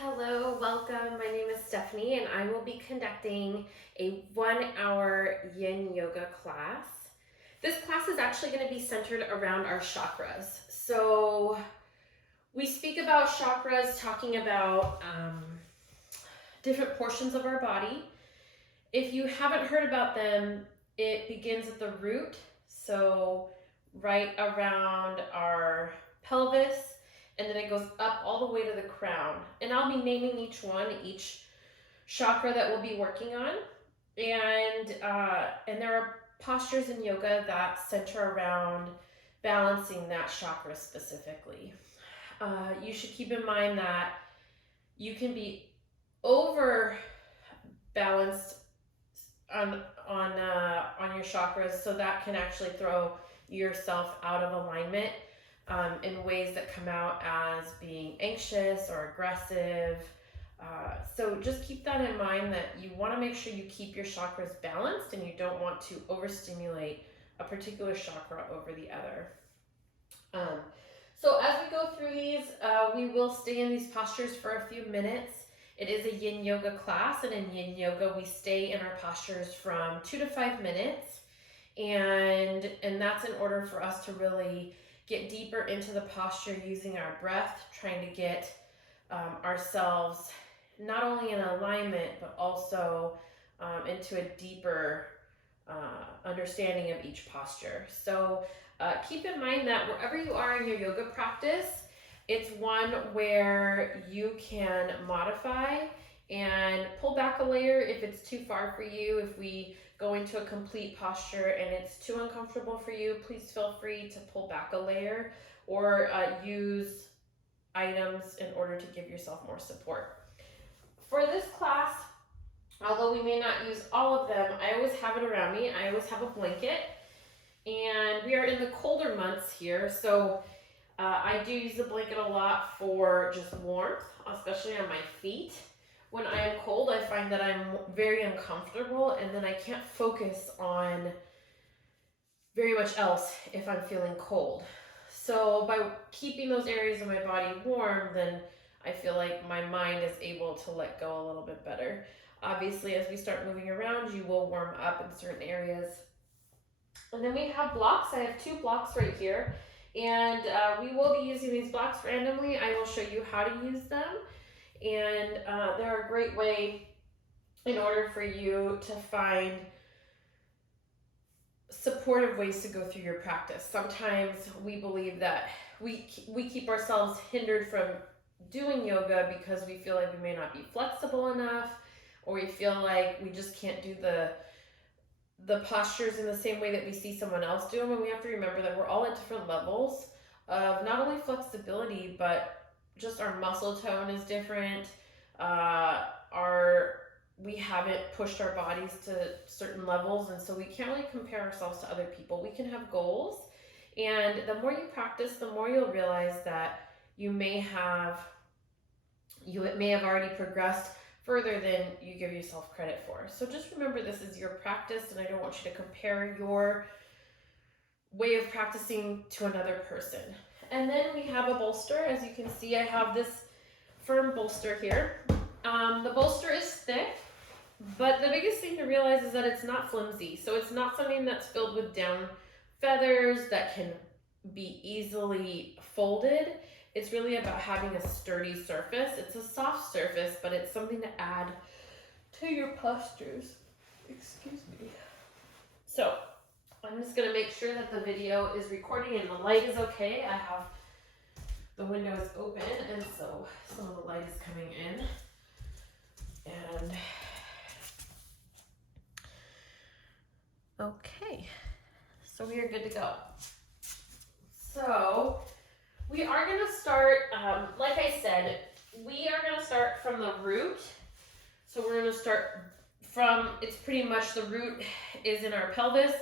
Hello, welcome. My name is Stephanie and I will be conducting a 1-hour Yin Yoga class. This class is actually going to be centered around our chakras. So we speak about chakras talking about different portions of our body. If you haven't heard about them, it begins at the root, so right around our pelvis, and then it goes up all the way to the crown. And I'll be naming each one, each chakra that we'll be working on. And there are postures in yoga that center around balancing that chakra specifically. You should keep in mind that you can be over balanced on your chakras, so that can actually throw yourself out of alignment in ways that come out as being anxious or aggressive. So just keep that in mind, that you want to make sure you keep your chakras balanced and you don't want to overstimulate a particular chakra over the other. So as we go through these, we will stay in these postures for a few minutes. It is a Yin Yoga class, and in Yin Yoga we stay in our postures from 2 to 5 minutes, and that's in order for us to really get deeper into the posture using our breath, trying to get ourselves not only in alignment but also into a deeper understanding of each posture. So keep in mind that wherever you are in your yoga practice, it's one where you can modify and pull back a layer if it's too far for you. If we go into a complete posture and it's too uncomfortable for you, please feel free to pull back a layer or use items in order to give yourself more support. For this class, although we may not use all of them, I always have it around me. I always have a blanket, and we are in the colder months here, so I do use the blanket a lot for just warmth, especially on my feet. When I am cold, I find that I'm very uncomfortable, and then I can't focus on very much else if I'm feeling cold. So by keeping those areas of my body warm, then I feel like my mind is able to let go a little bit better. Obviously, as we start moving around, you will warm up in certain areas. And then we have blocks. I have 2 blocks right here, and we will be using these blocks randomly. I will show you how to use them, and they're a great way in order for you to find supportive ways to go through your practice. Sometimes we believe that we keep ourselves hindered from doing yoga because we feel like we may not be flexible enough, or we feel like we just can't do the postures in the same way that we see someone else do them. And we have to remember that we're all at different levels of not only flexibility, but just our muscle tone is different. We haven't pushed our bodies to certain levels, and so we can't really compare ourselves to other people. We can have goals, and the more you practice, the more you'll realize that you may have already progressed further than you give yourself credit for. So just remember, this is your practice, and I don't want you to compare your way of practicing to another person. And then we have a bolster. As you can see, I have this firm bolster here. The bolster is thick, but the biggest thing to realize is that it's not flimsy. So it's not something that's filled with down feathers that can be easily folded. It's really about having a sturdy surface. It's a soft surface, but it's something to add to your postures. Excuse me. So I'm just gonna make sure that the video is recording and the light is okay. I have the windows open, and so some of the light is coming in. And okay, so we are good to go. So we are going to start, like I said, we are going to start from the root. So we're going to start from, it's pretty much, the root is in our pelvis,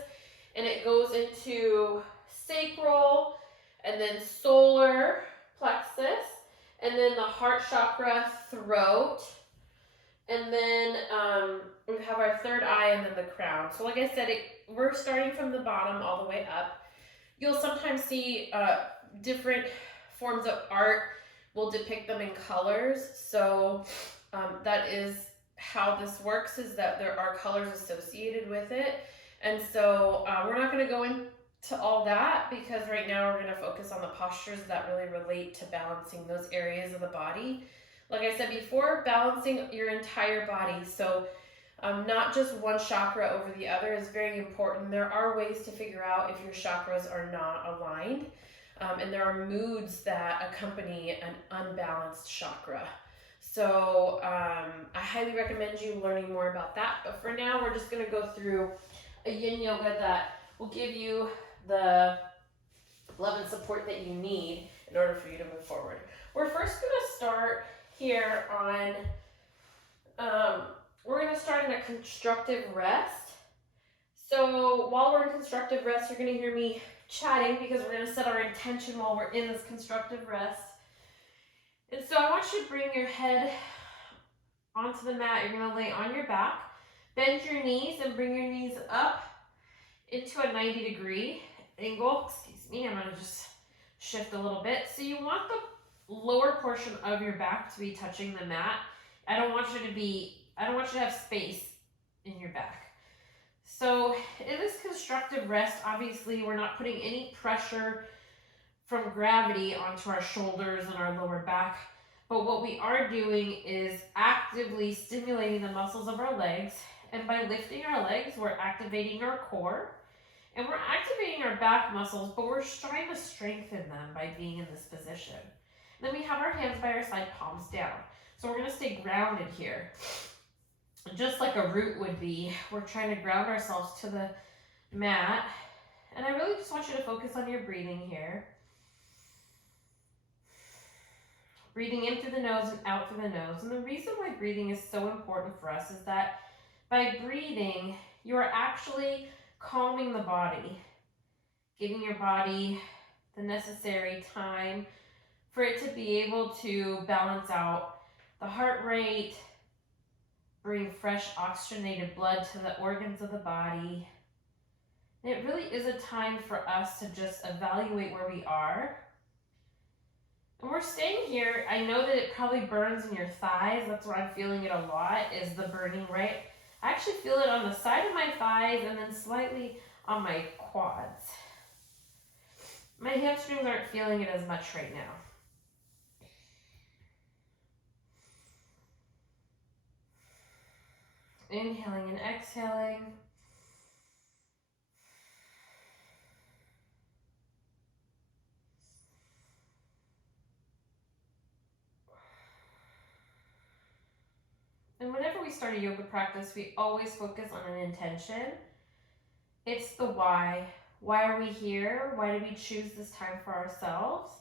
and it goes into sacral, and then solar plexus, and then the heart chakra, throat, and then we have our third eye, and then the crown. So like I said, we're starting from the bottom all the way up. You'll sometimes see different forms of art we'll depict them in colors. So that is how this works, is that there are colors associated with it. And so we're not going to go into all that, because right now we're going to focus on the postures that really relate to balancing those areas of the body. Like I said before, balancing your entire body. So not just one chakra over the other is very important. There are ways to figure out if your chakras are not aligned. And there are moods that accompany an unbalanced chakra. So I highly recommend you learning more about that. But for now, we're just going to go through a Yin Yoga that will give you the love and support that you need in order for you to move forward. We're first going to start here on, we're going to start in a constructive rest. So while we're in constructive rest, you're going to hear me chatting, because we're going to set our intention while we're in this constructive rest. And so I want you to bring your head onto the mat. You're going to lay on your back, bend your knees, and bring your knees up into a 90-degree angle. Excuse me, I'm going to just shift a little bit. So you want the lower portion of your back to be touching the mat. I don't want you to have space in your back. So in this constructive rest, obviously we're not putting any pressure from gravity onto our shoulders and our lower back, but what we are doing is actively stimulating the muscles of our legs, and by lifting our legs, we're activating our core, and we're activating our back muscles, but we're trying to strengthen them by being in this position. Then we have our hands by our side, palms down. So we're going to stay grounded here. Just like a root would be, we're trying to ground ourselves to the mat. And I really just want you to focus on your breathing here. Breathing in through the nose and out through the nose. And the reason why breathing is so important for us is that by breathing, you are actually calming the body, giving your body the necessary time for it to be able to balance out the heart rate, bring fresh oxygenated blood to the organs of the body. And it really is a time for us to just evaluate where we are. And we're staying here. I know that it probably burns in your thighs. That's where I'm feeling it a lot, is the burning, right? I actually feel it on the side of my thighs and then slightly on my quads. My hamstrings aren't feeling it as much right now. Inhaling and exhaling. And whenever we start a yoga practice, we always focus on an intention. It's the why. Why are we here? Why did we choose this time for ourselves?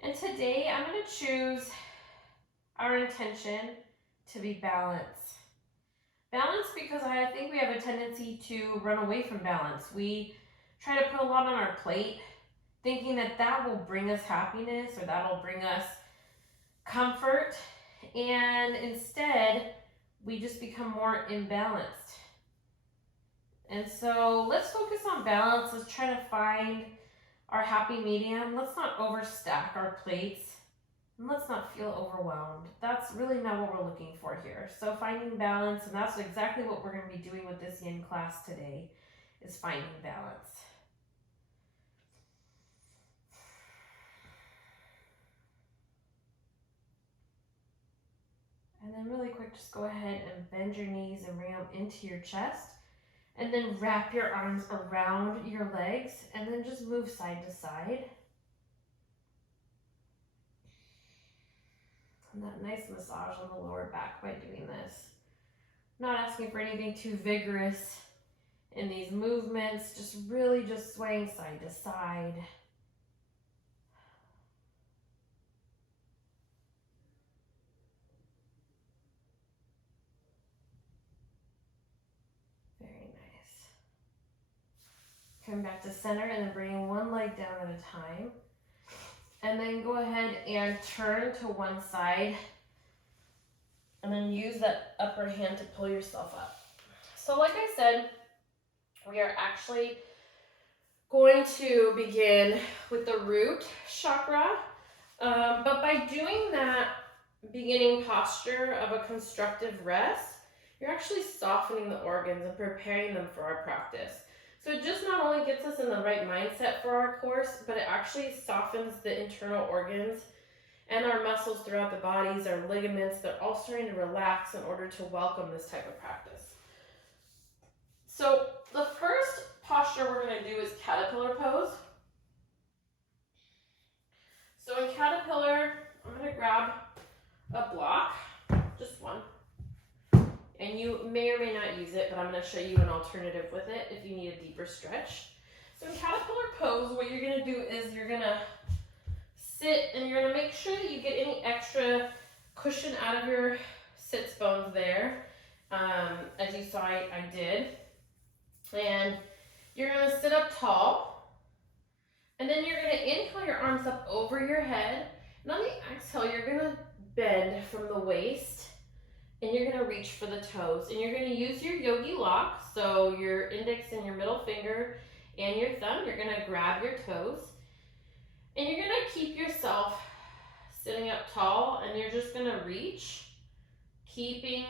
And today I'm going to choose our intention to be balance. Balance, because I think we have a tendency to run away from balance. We try to put a lot on our plate, thinking that that will bring us happiness or that will bring us comfort. And instead, we just become more imbalanced. And so let's focus on balance. Let's try to find our happy medium. Let's not overstack our plates. And let's not feel overwhelmed. That's really not what we're looking for here. So finding balance, and that's exactly what we're going to be doing with this yin class today, is finding balance. And then really quick, just go ahead and bend your knees and bring them into your chest. And then wrap your arms around your legs and then just move side to side. And that nice massage on the lower back by doing this. Not asking for anything too vigorous in these movements, just really just swaying side to side. Very nice. Come back to center and then bringing one leg down at a time. And then go ahead and turn to one side. And then use that upper hand to pull yourself up. So like I said, we are actually going to begin with the root chakra But by doing that beginning posture of a constructive rest, you're actually softening the organs and preparing them for our practice. So it just not only gets us in the right mindset for our course, but it actually softens the internal organs and our muscles throughout the bodies, our ligaments, they're all starting to relax in order to welcome this type of practice. So the first posture we're going to do is caterpillar pose. So in caterpillar, I'm going to grab a block, just one, and you may or may not use it, but I'm going to show you an alternative with it if you need a deeper stretch. So in caterpillar pose, what you're going to do is you're going to sit and you're going to make sure that you get any extra cushion out of your sits bones there. As you saw, I did. And you're going to sit up tall. And then you're going to inhale your arms up over your head. And on the exhale, you're going to bend from the waist. And you're going to reach for the toes. And you're going to use your yogi lock. So your index and your middle finger and your thumb, you're going to grab your toes. And you're going to keep yourself sitting up tall. And you're just going to reach, keeping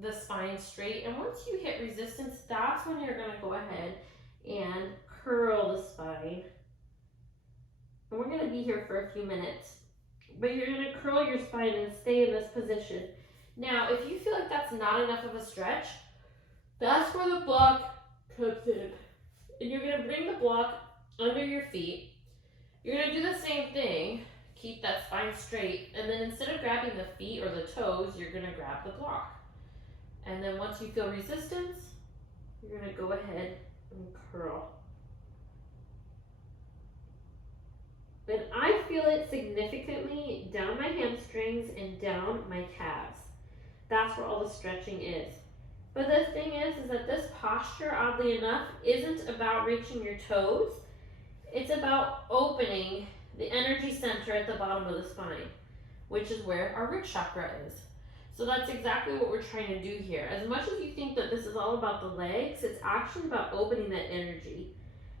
the spine straight. And once you hit resistance, that's when you're going to go ahead and curl the spine. And we're going to be here for a few minutes. But you're going to curl your spine and stay in this position. Now, if you feel like that's not enough of a stretch, that's where the block comes in. And you're going to bring the block under your feet. You're going to do the same thing. Keep that spine straight. And then instead of grabbing the feet or the toes, you're going to grab the block. And then once you feel resistance, you're going to go ahead and curl. And I feel it significantly down my hamstrings and down my calves. That's where all the stretching is. But the thing is that this posture, oddly enough, isn't about reaching your toes. It's about opening the energy center at the bottom of the spine, which is where our root chakra is. So that's exactly what we're trying to do here. As much as you think that this is all about the legs, it's actually about opening that energy.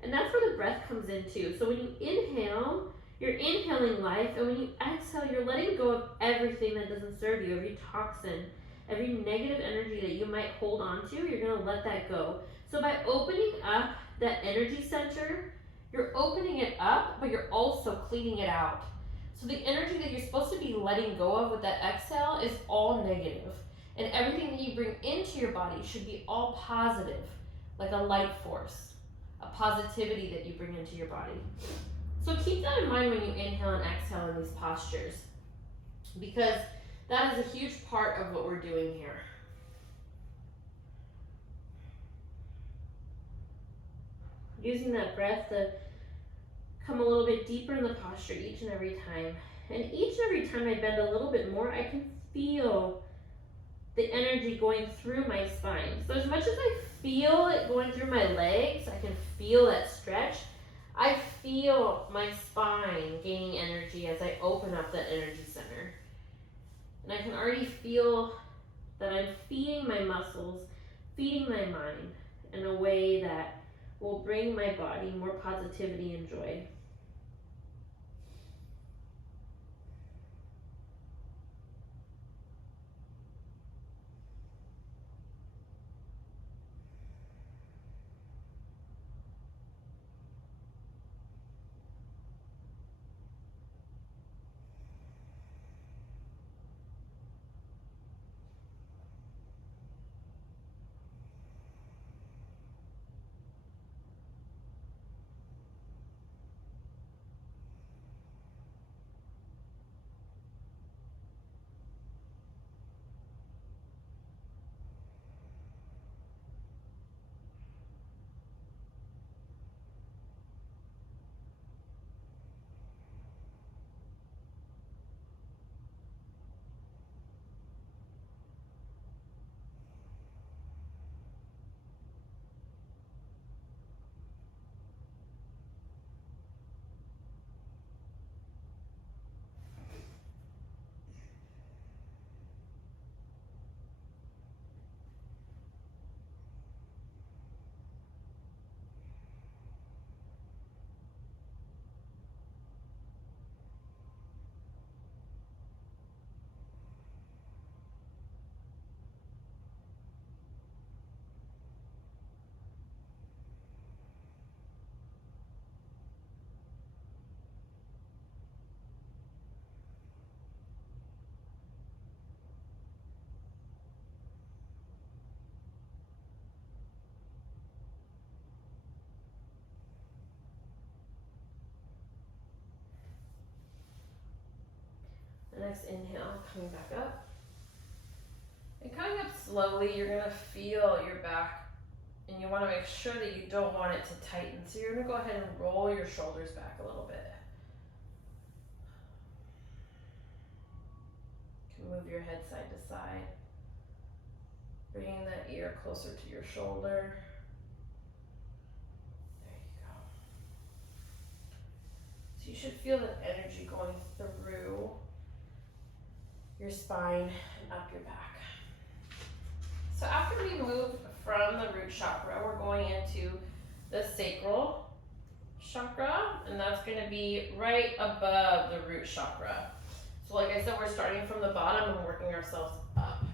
And that's where the breath comes in too. So when you inhale, you're inhaling life, and when you exhale, you're letting go of everything that doesn't serve you, every toxin, every negative energy that you might hold on to, you're going to let that go. So by opening up that energy center, you're opening it up, but you're also cleaning it out. So the energy that you're supposed to be letting go of with that exhale is all negative. And everything that you bring into your body should be all positive, like a light force, a positivity that you bring into your body. So keep that in mind when you inhale and exhale in these postures, because that is a huge part of what we're doing here. Using that breath to come a little bit deeper in the posture each and every time. And each and every time I bend a little bit more, I can feel the energy going through my spine. So as much as I feel it going through my legs, I can feel that stretch. I feel my spine gaining energy as I open up that energy center. And I can already feel that I'm feeding my muscles, feeding my mind in a way that will bring my body more positivity and joy. The next inhale, coming back up. And coming up slowly, you're gonna feel your back, and you wanna make sure that you don't want it to tighten. So you're gonna go ahead and roll your shoulders back a little bit. You can move your head side to side. Bringing that ear closer to your shoulder. There you go. So you should feel that energy going through your spine and up your back. So after we move from the root chakra, we're going into the sacral chakra, and that's going to be right above the root chakra. So like I said, we're starting from the bottom and working ourselves up.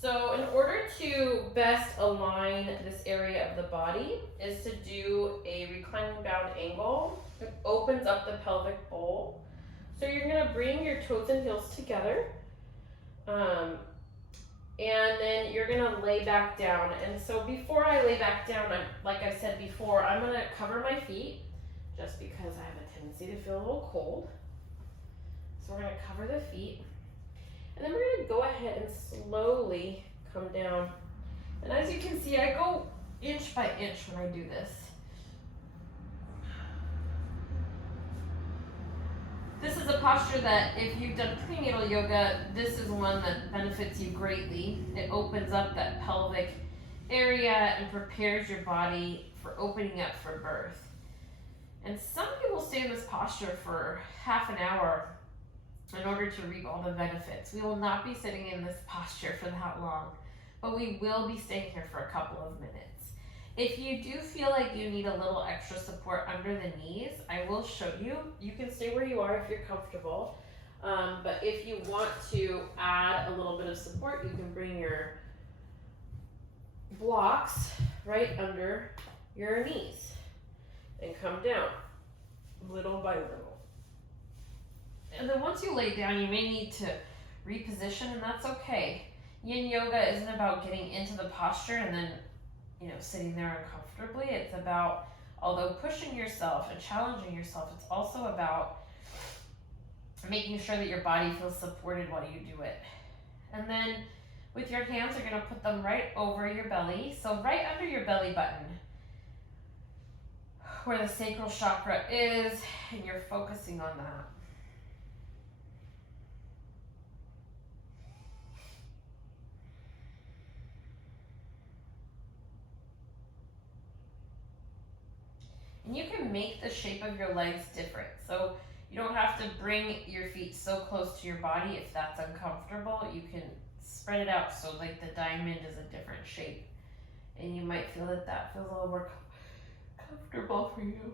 So in order to best align this area of the body is to do a reclining bound angle. It opens up the pelvic bowl. So you're going to bring your toes and heels together. And then you're gonna lay back down. And so before I lay back down, like I said before, I'm gonna cover my feet just because I have a tendency to feel a little cold. So we're gonna cover the feet. And then we're gonna go ahead and slowly come down. And as you can see, I go inch by inch when I do this. This is a posture that if you've done prenatal yoga, this is one that benefits you greatly. It opens up that pelvic area and prepares your body for opening up for birth. And some people stay in this posture for half an hour in order to reap all the benefits. We will not be sitting in this posture for that long, but we will be staying here for a couple of minutes. If you do feel like you need a little extra support under the knees, I will show you. You can stay where you are if you're comfortable. But if you want to add a little bit of support, you can bring your blocks right under your knees and come down little by little. And then once you lay down, you may need to reposition, and that's okay. Yin yoga isn't about getting into the posture and then sitting there uncomfortably. It's about, although pushing yourself and challenging yourself, it's also about making sure that your body feels supported while you do it. And then with your hands, you're going to put them right over your belly. So right under your belly button, where the sacral chakra is, and you're focusing on that. And you can make the shape of your legs different. So you don't have to bring your feet so close to your body if that's uncomfortable. You can spread it out so like the diamond is a different shape. And you might feel that feels a little more comfortable for you.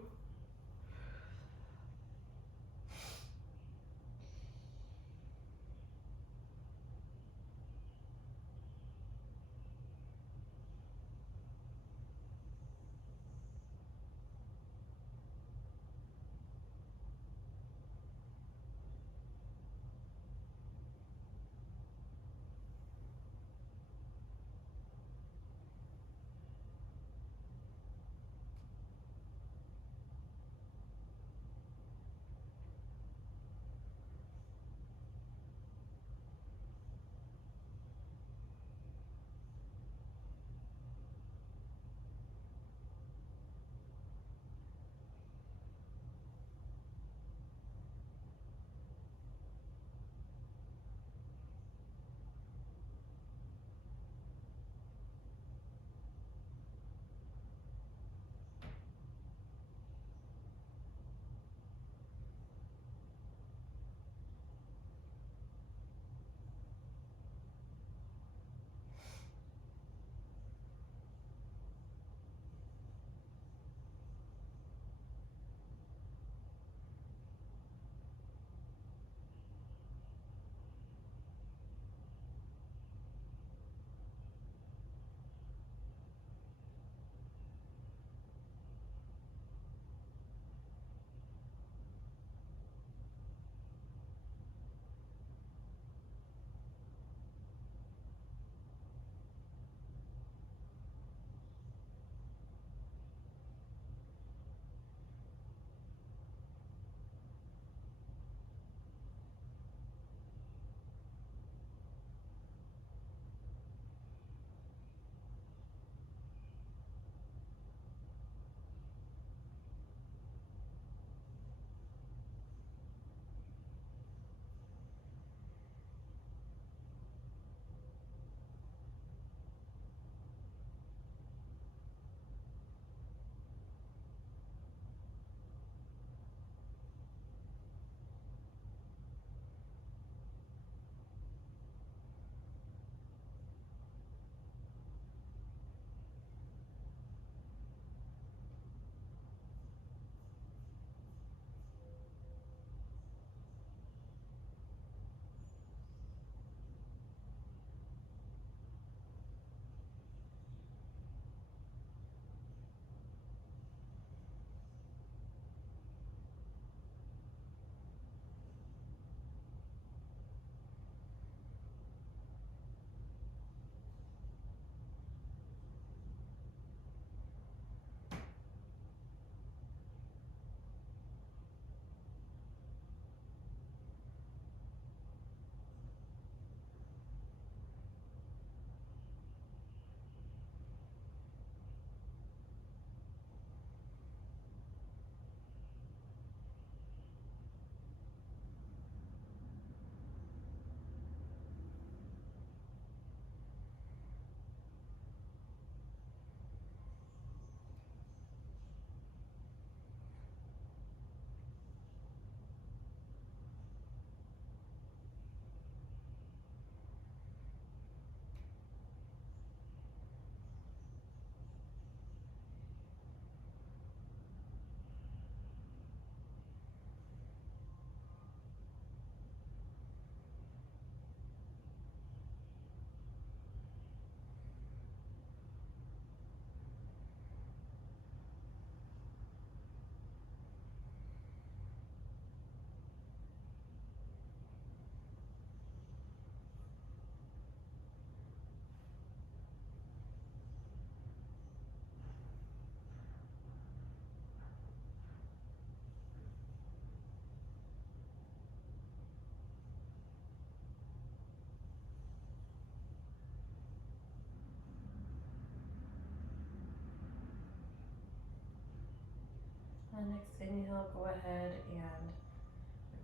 On the next inhale, go ahead and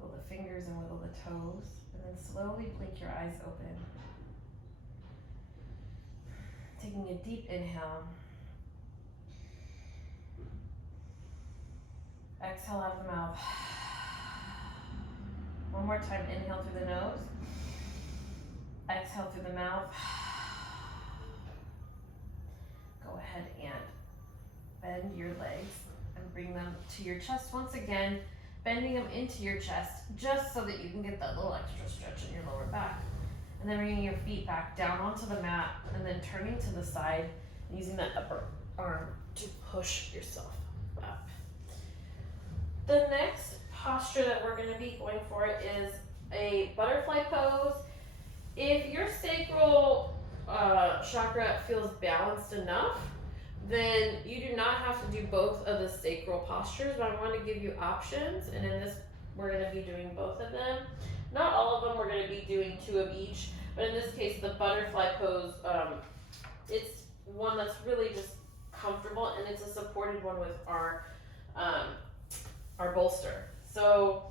wiggle the fingers and wiggle the toes, and then slowly blink your eyes open. Taking a deep inhale. Exhale out of the mouth. One more time, inhale through the nose. Exhale through the mouth. Go ahead and bend your legs and bring them to your chest once again, bending them into your chest just so that you can get that little extra stretch in your lower back. And then bringing your feet back down onto the mat and then turning to the side, using that upper arm to push yourself up. The next posture that we're going to be going for is a butterfly pose. If your sacral chakra feels balanced enough, then you do not have to do both of the sacral postures, but I want to give you options, and in this we're going to be doing both of them. Not all of them, we're going to be doing 2 of each, but in this case the butterfly pose, it's one that's really just comfortable, and it's a supported one with our bolster. So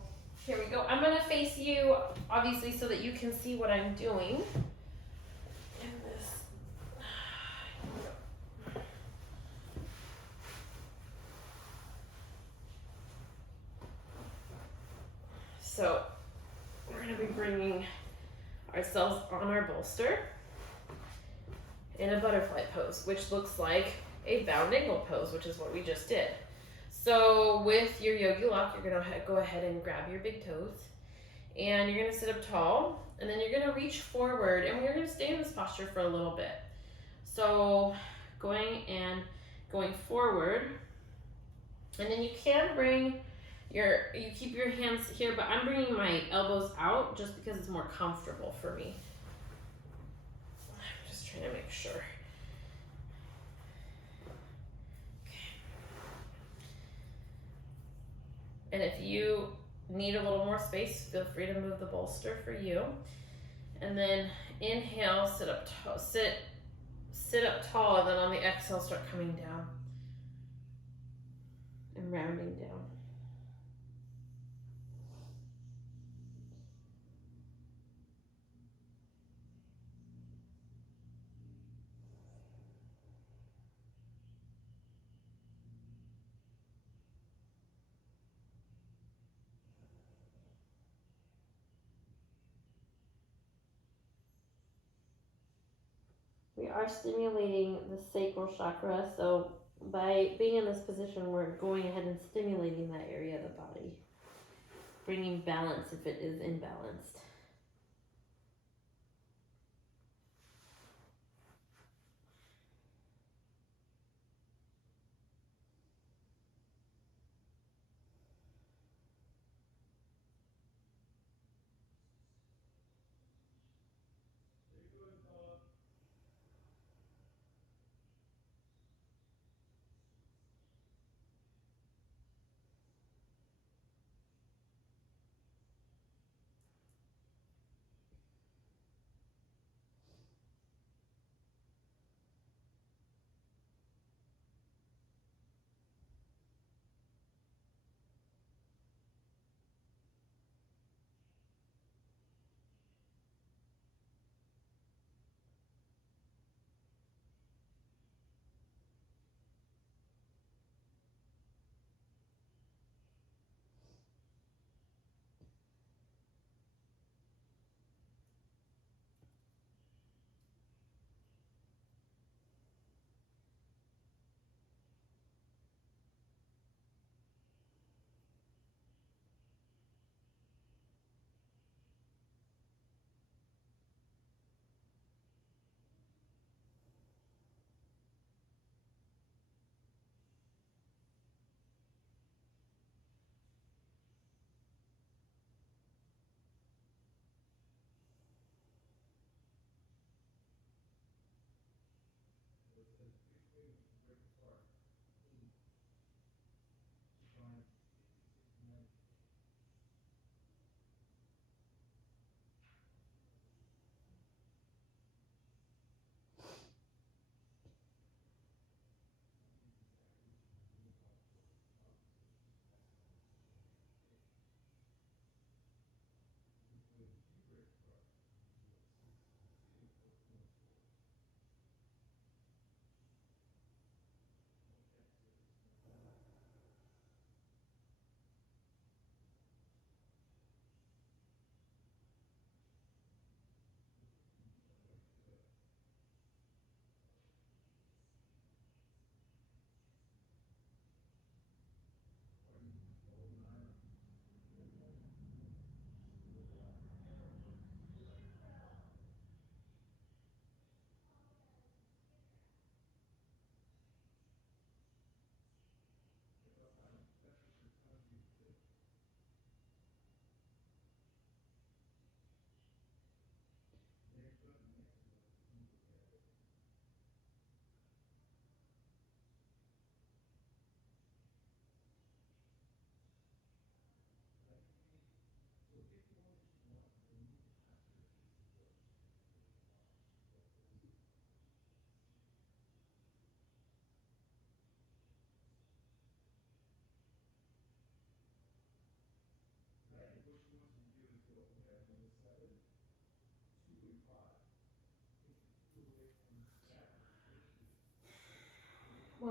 here we go. I'm going to face you, obviously, so that you can see what I'm doing. So we're going to be bringing ourselves on our bolster in a butterfly pose, which looks like a bound angle pose, which is what we just did. So with your yogi lock, you're going to go ahead and grab your big toes, and you're going to sit up tall, and then you're going to reach forward, and we're going to stay in this posture for a little bit. So going forward, and then you can bring you keep your hands here, but I'm bringing my elbows out just because it's more comfortable for me. I'm just trying to make sure. Okay. And if you need a little more space, feel free to move the bolster for you. And then inhale, sit up tall, and then on the exhale, start coming down and rounding down. We are stimulating the sacral chakra, so by being in this position, we're going ahead and stimulating that area of the body, bringing balance if it is imbalanced.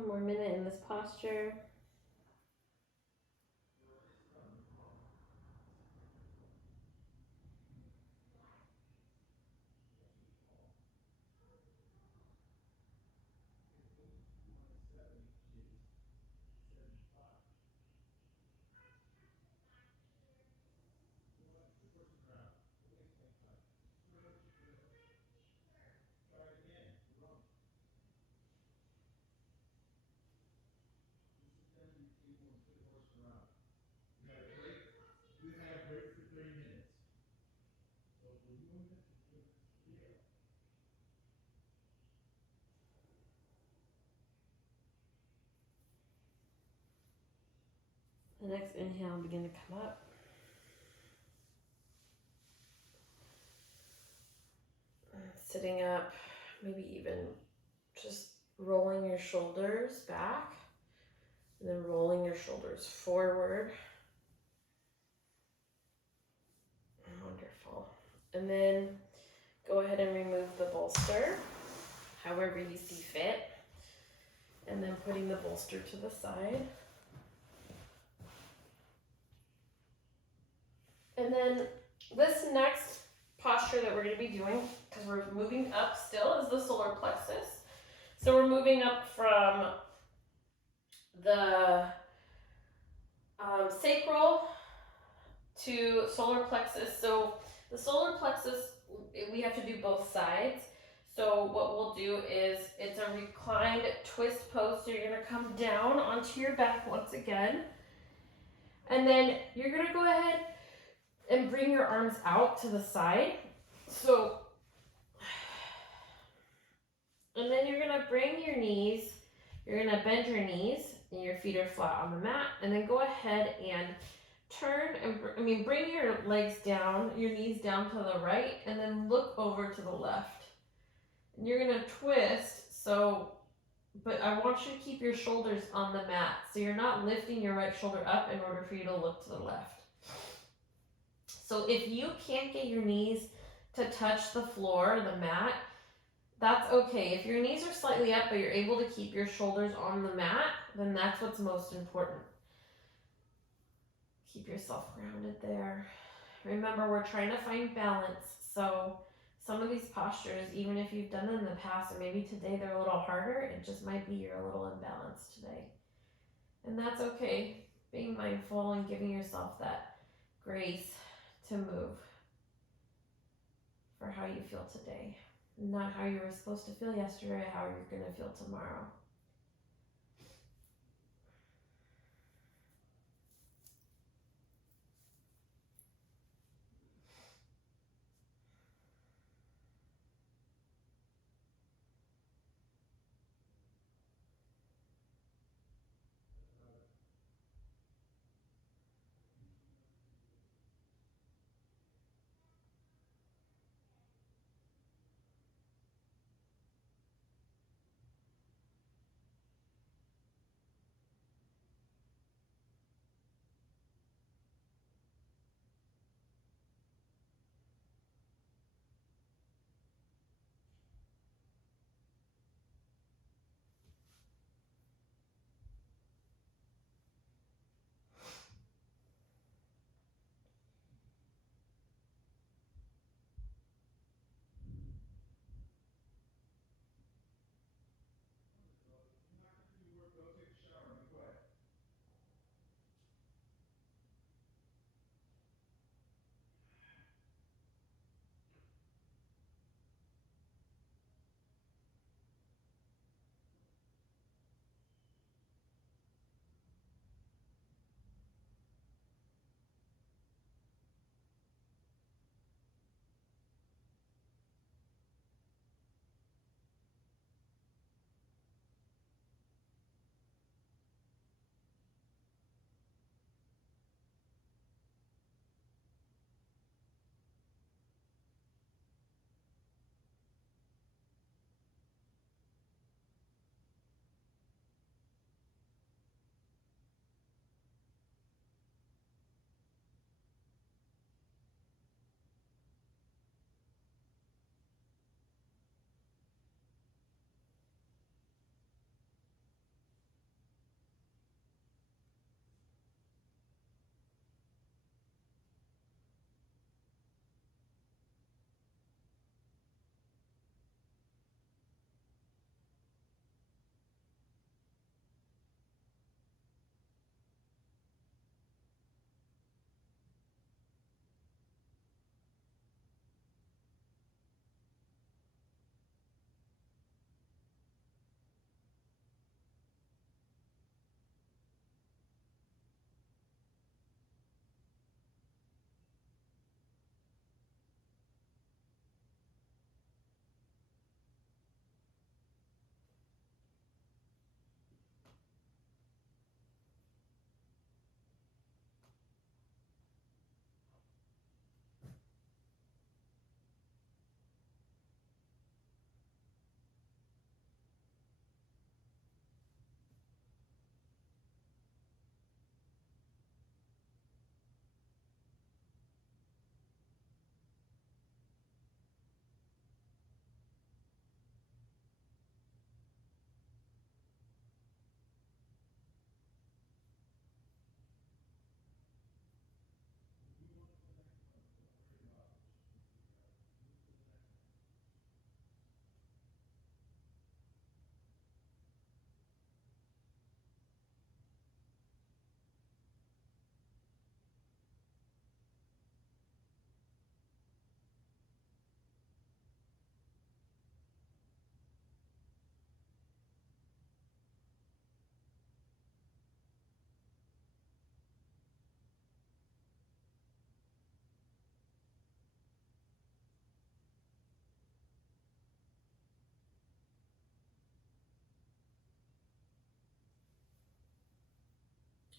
One more minute in this posture. The next inhale, begin to come up. Sitting up, maybe even just rolling your shoulders back and then rolling your shoulders forward. Wonderful. And then go ahead and remove the bolster, however you see fit. And then putting the bolster to the side. And then this next posture that we're going to be doing, because we're moving up still, is the solar plexus. So we're moving up from the sacral to solar plexus. So the solar plexus, we have to do both sides. So what we'll do is, it's a reclined twist pose. So you're going to come down onto your back once again. And then you're going to go ahead and bring your arms out to the side. So, and then you're going to bring your knees, you're going to bend your knees, and your feet are flat on the mat. And then go ahead and turn and, bring your legs down, your knees down to the right, and then look over to the left. And you're going to twist, but I want you to keep your shoulders on the mat. So you're not lifting your right shoulder up in order for you to look to the left. So if you can't get your knees to touch the floor, the mat, that's okay. If your knees are slightly up, but you're able to keep your shoulders on the mat, then that's what's most important. Keep yourself grounded there. Remember, we're trying to find balance. So some of these postures, even if you've done them in the past, and maybe today they're a little harder, it just might be you're a little imbalanced today. And that's okay. Being mindful and giving yourself that grace to move for how you feel today. Not how you were supposed to feel yesterday, how you're going to feel tomorrow.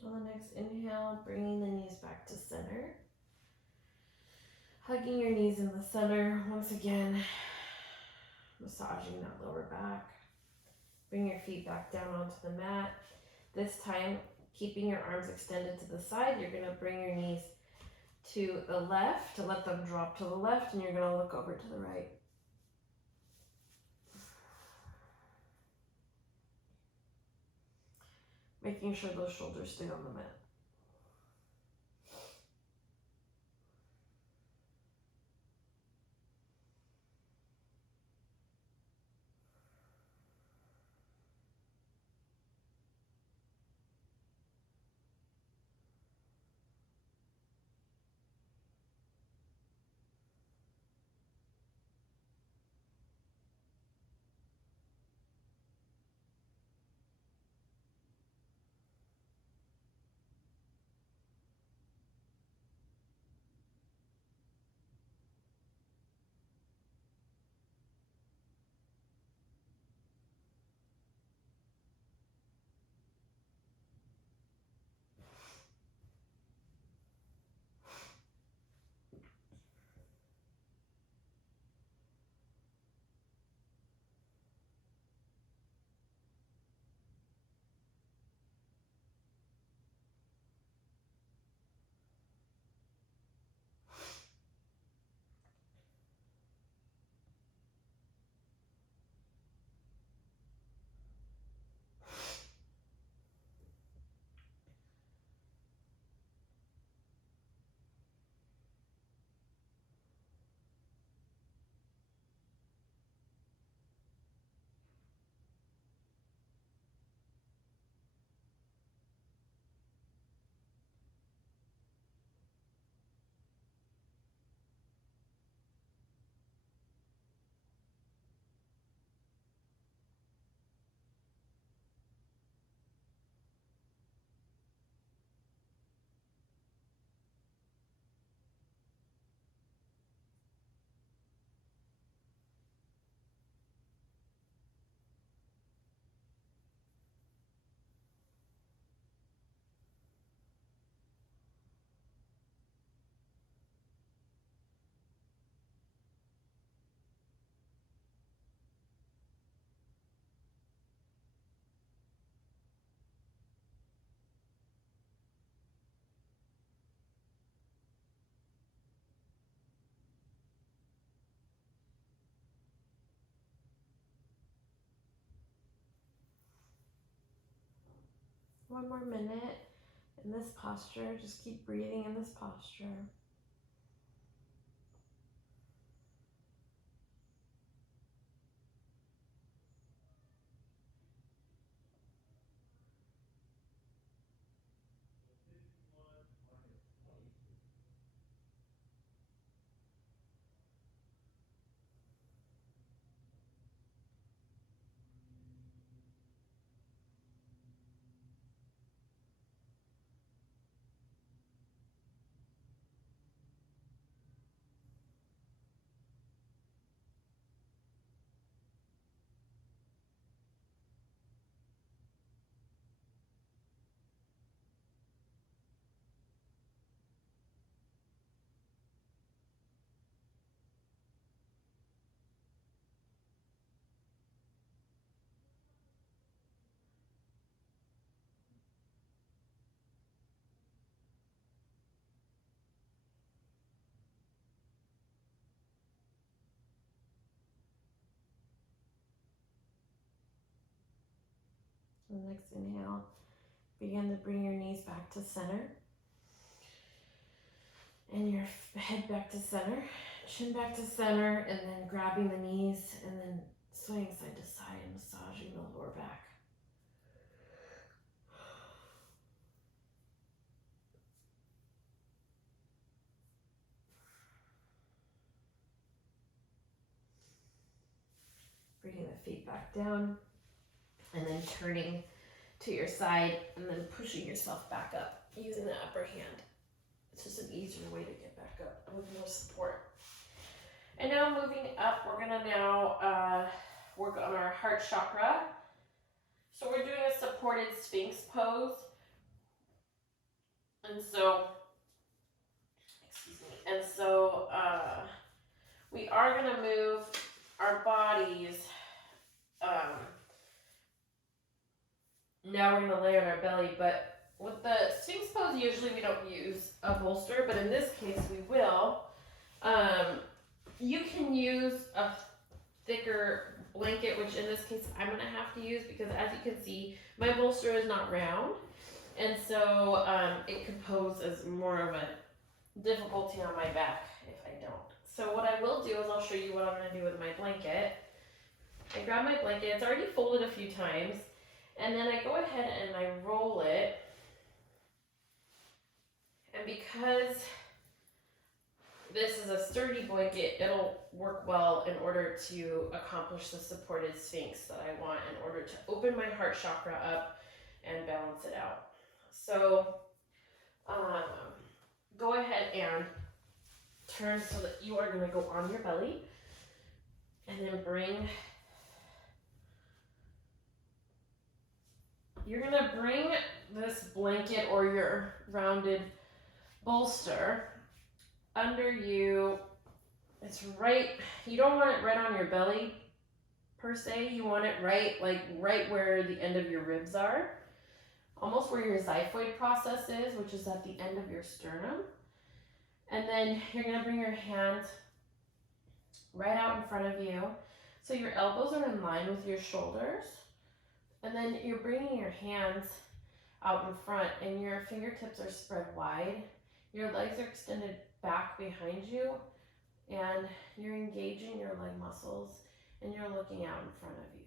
On the next inhale, bringing the knees back to center. Hugging your knees in the center. Once again, massaging that lower back. Bring your feet back down onto the mat. This time, keeping your arms extended to the side, you're going to bring your knees to the left to let them drop to the left, and you're going to look over to the right. Making sure those shoulders stay on the mat. One more minute in this posture. Just keep breathing in this posture. On the next inhale, begin to bring your knees back to center. And your head back to center, chin back to center, and then grabbing the knees and then swaying side to side and massaging the lower back. Bringing the feet back down and then turning to your side and then pushing yourself back up using the upper hand. It's just an easier way to get back up with more support. And now moving up, we're gonna now work on our heart chakra. So we're doing a supported Sphinx pose. And so, excuse me, and so we are going to move our bodies. Now we're going to lay on our belly, but with the Sphinx pose, usually we don't use a bolster, but in this case we will. You can use a thicker blanket, which in this case I'm going to have to use because, as you can see, my bolster is not round, and so it could pose as more of a difficulty on my back if I don't. So what I will do is I'll show you what I'm going to do with my blanket. I grab my blanket, it's already folded a few times, and then I go ahead and I roll it. And because this is a sturdy blanket, it'll work well in order to accomplish the supported Sphinx that I want, in order to open my heart chakra up and balance it out. So go ahead and turn so that you are going to go on your belly, and then you're going to bring this blanket or your rounded bolster under you. It's right, you don't want it right on your belly per se, you want it right where the end of your ribs are, almost where your xiphoid process is, which is at the end of your sternum. And then you're going to bring your hands right out in front of you, so your elbows are in line with your shoulders, and then you're bringing your hands out in front and your fingertips are spread wide, your legs are extended back behind you, and you're engaging your leg muscles, and you're looking out in front of you.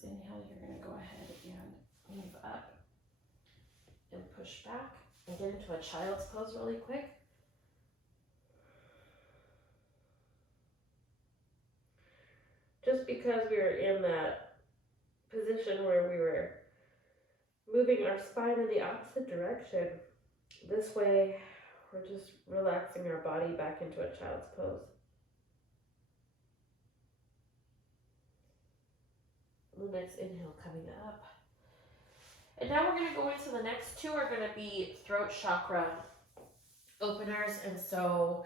next inhale, you're going to go ahead and move up and push back and get into a child's pose really quick. Just because we were in that position where we were moving our spine in the opposite direction, this way we're just relaxing our body back into a child's pose. The next inhale coming up. And now we're going to go into the next two are going to be throat chakra openers. And so,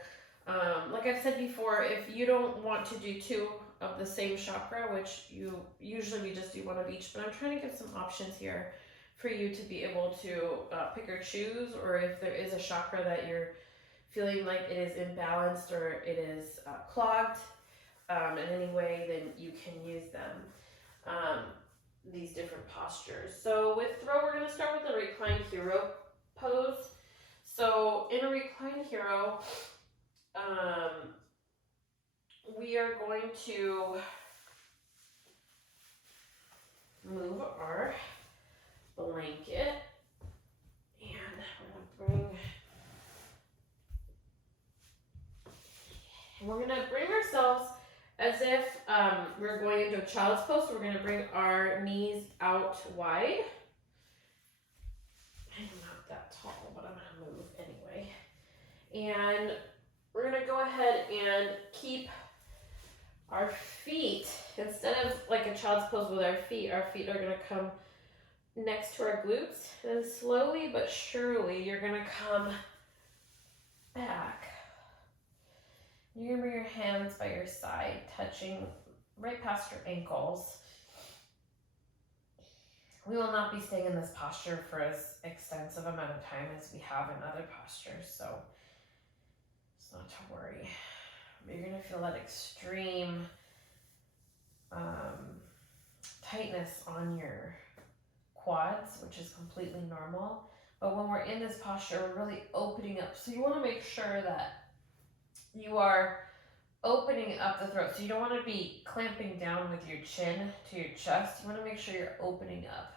like I've said before, if you don't want to do two of the same chakra, which we just do one of each, but I'm trying to give some options here for you to be able to pick or choose, or if there is a chakra that you're feeling like it is imbalanced or it is clogged in any way, then you can use them. These different postures. So with throw, we're going to start with the reclined hero pose. So in a reclined hero, we are going to move our blanket, and we're going to bring ourselves as if we're going into a child's pose. So we're going to bring our knees out wide. I'm not that tall, but I'm going to move anyway. And we're going to go ahead and keep our feet, instead of like a child's pose with our feet are going to come next to our glutes. And slowly but surely, you're going to come back. You're going to bring your hands by your side, touching right past your ankles. We will not be staying in this posture for as extensive amount of time as we have in other postures, so it's not to worry. But you're going to feel that extreme tightness on your quads, which is completely normal. But when we're in this posture, we're really opening up. So you want to make sure that you are opening up the throat. So you don't want to be clamping down with your chin to your chest. You want to make sure you're opening up.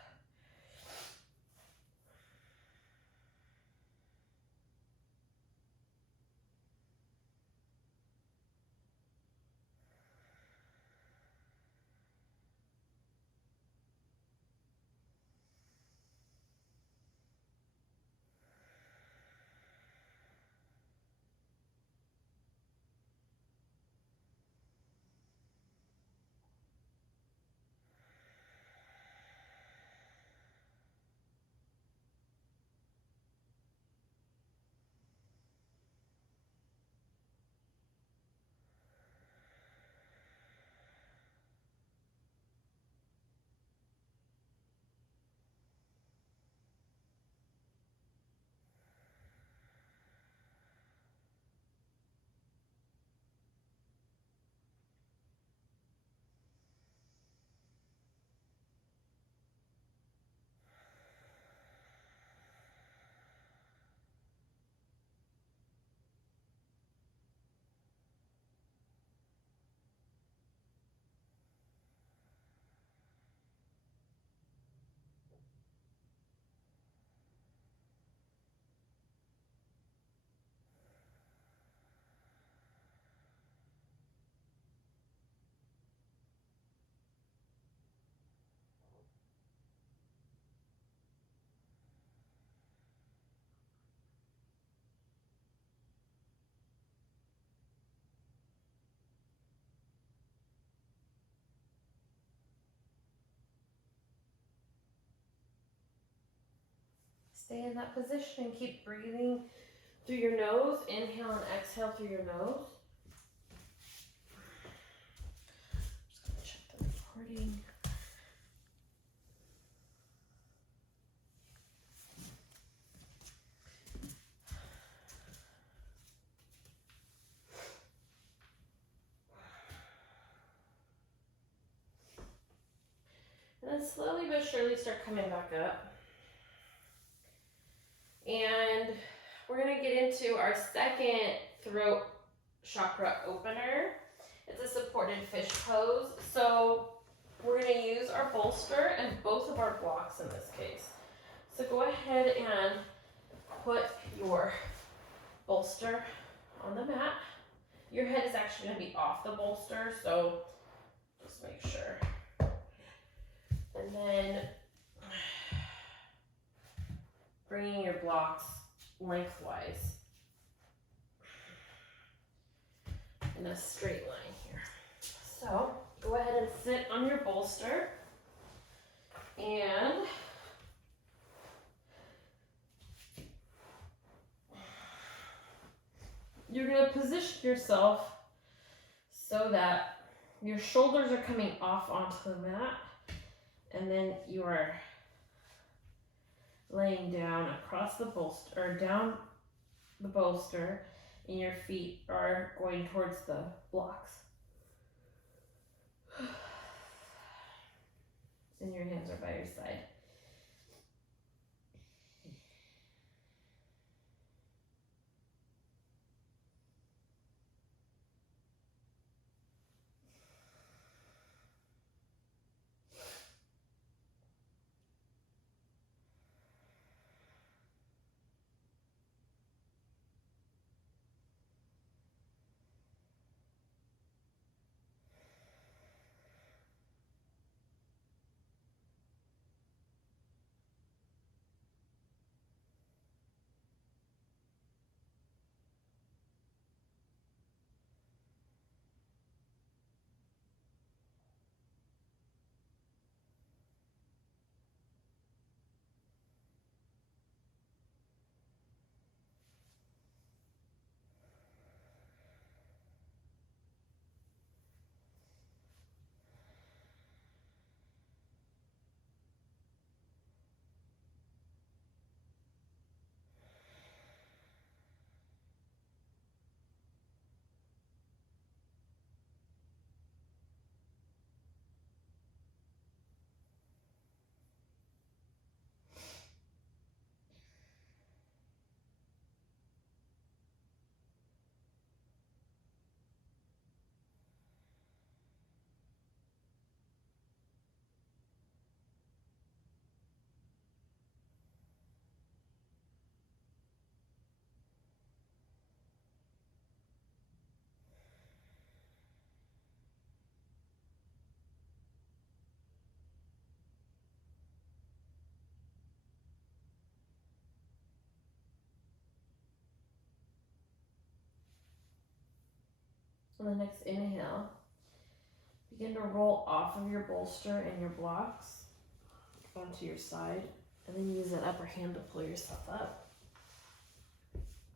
Stay in that position and keep breathing through your nose. Inhale and exhale through your nose. I'm just going to check the recording. And then slowly but surely start coming back up. And we're going to get into our second throat chakra opener. It's a supported fish pose. So We're going to use our bolster and both of our blocks in this case. So go ahead and put your bolster on the mat. Your head is actually going to be off the bolster, so just make sure. And then bringing your blocks lengthwise in a straight line here. So go ahead and sit on your bolster, and you're going to position yourself so that your shoulders are coming off onto the mat, and then you are laying down across the bolster, or down the bolster, and your feet are going towards the blocks. And your hands are by your side. On the next inhale, begin to roll off of your bolster and your blocks onto your side, and then use that upper hand to pull yourself up.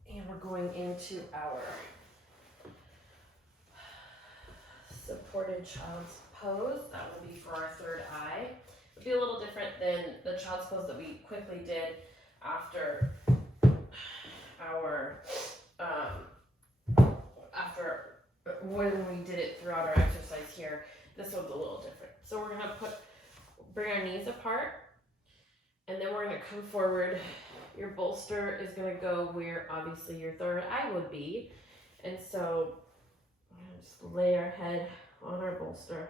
And we're going into our supported child's pose. That will be for our third eye. It'll be a little different than the child's pose that we quickly did after our when we did it throughout our exercise here. This one's a little different. So we're gonna bring our knees apart, and then we're gonna come forward. Your bolster is gonna go where obviously your third eye would be, and so we're gonna just lay our head on our bolster.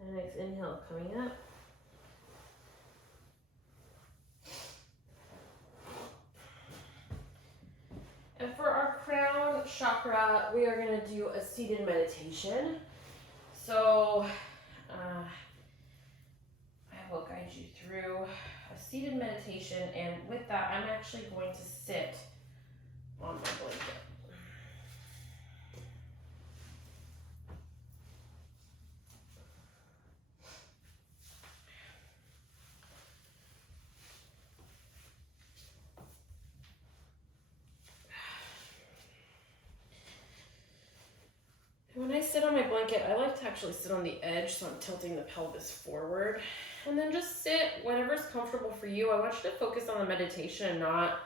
And nice inhale coming up. And for our crown chakra, we are going to do a seated meditation. So I will guide you through a seated meditation, and with that, I'm actually going to sit on my blanket. When I sit on my blanket, I like to actually sit on the edge, so I'm tilting the pelvis forward. And then just sit whatever's comfortable for you. I want you to focus on the meditation and not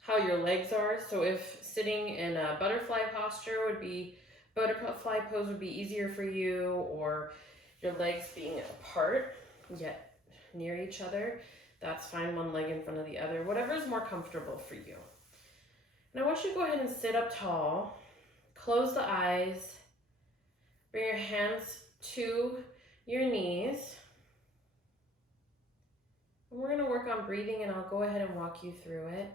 how your legs are. So if sitting in a butterfly pose would be easier for you, or your legs being apart yet near each other, that's fine. One leg in front of the other, whatever is more comfortable for you. And I want you to go ahead and sit up tall, close the eyes, bring your hands to your knees. And we're going to work on breathing, and I'll go ahead and walk you through it.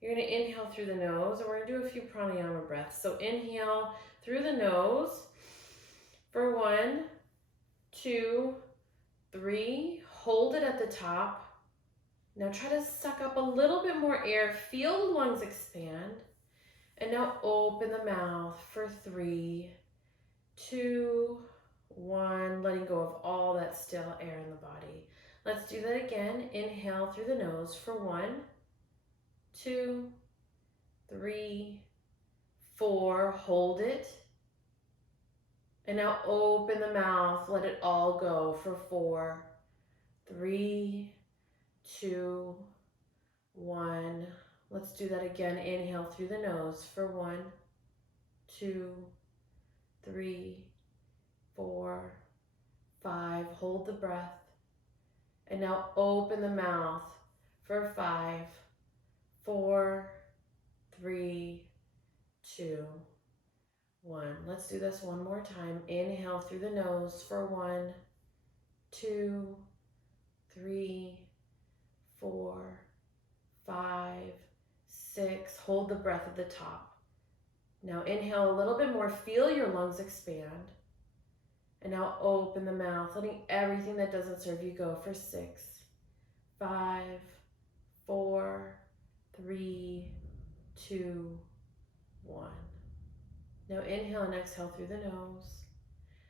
You're going to inhale through the nose, and we're going to do a few pranayama breaths. So inhale through the nose for 1, 2, 3. Hold it at the top. Now try to suck up a little bit more air. Feel the lungs expand. And now open the mouth for 3, 2, 1. Letting go of all that still air in the body. Let's do that again. Inhale through the nose for 1, 2, 3, 4. Hold it. And now open the mouth. Let it all go for 4, 3, 2, 1. Let's do that again. Inhale through the nose for 1, 2, 3, 4, 5. Hold the breath. And now open the mouth for 5, 4, 3, 2, 1. Let's do this one more time. Inhale through the nose for 1, 2, 3, 4, 5, 6. Hold the breath at the top. Now inhale a little bit more. Feel your lungs expand. And now open the mouth, letting everything that doesn't serve you go for 6, 5, 4, 3, 2, 1. Now inhale and exhale through the nose.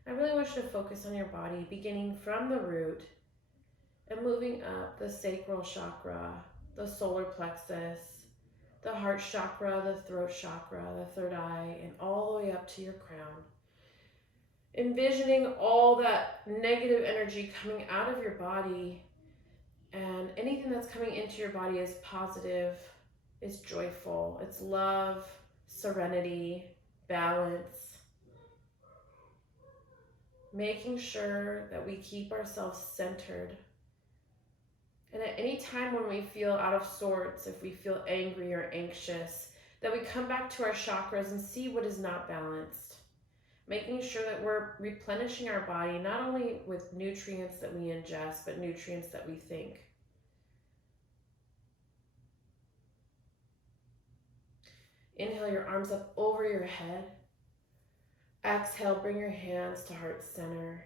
I really want you to focus on your body, beginning from the root and moving up the sacral chakra, the solar plexus, the heart chakra, the throat chakra, the third eye, and all the way up to your crown. Envisioning all that negative energy coming out of your body, and anything that's coming into your body is positive, is joyful, it's love, serenity, balance. Making sure that we keep ourselves centered. And at any time when we feel out of sorts, if we feel angry or anxious, that we come back to our chakras and see what is not balanced. Making sure that we're replenishing our body, not only with nutrients that we ingest, but nutrients that we think. Inhale your arms up over your head. Exhale, bring your hands to heart center.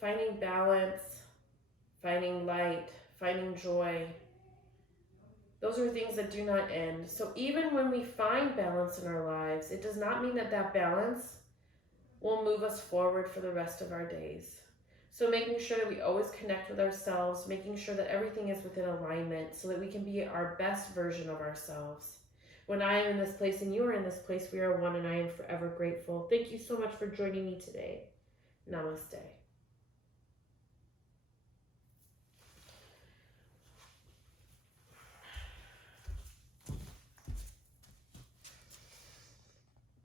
Finding balance, finding light, finding joy. Those are things that do not end. So even when we find balance in our lives, it does not mean that that balance will move us forward for the rest of our days. So making sure that we always connect with ourselves, making sure that everything is within alignment so that we can be our best version of ourselves. When I am in this place and you are in this place, we are one, and I am forever grateful. Thank you so much for joining me today. Namaste.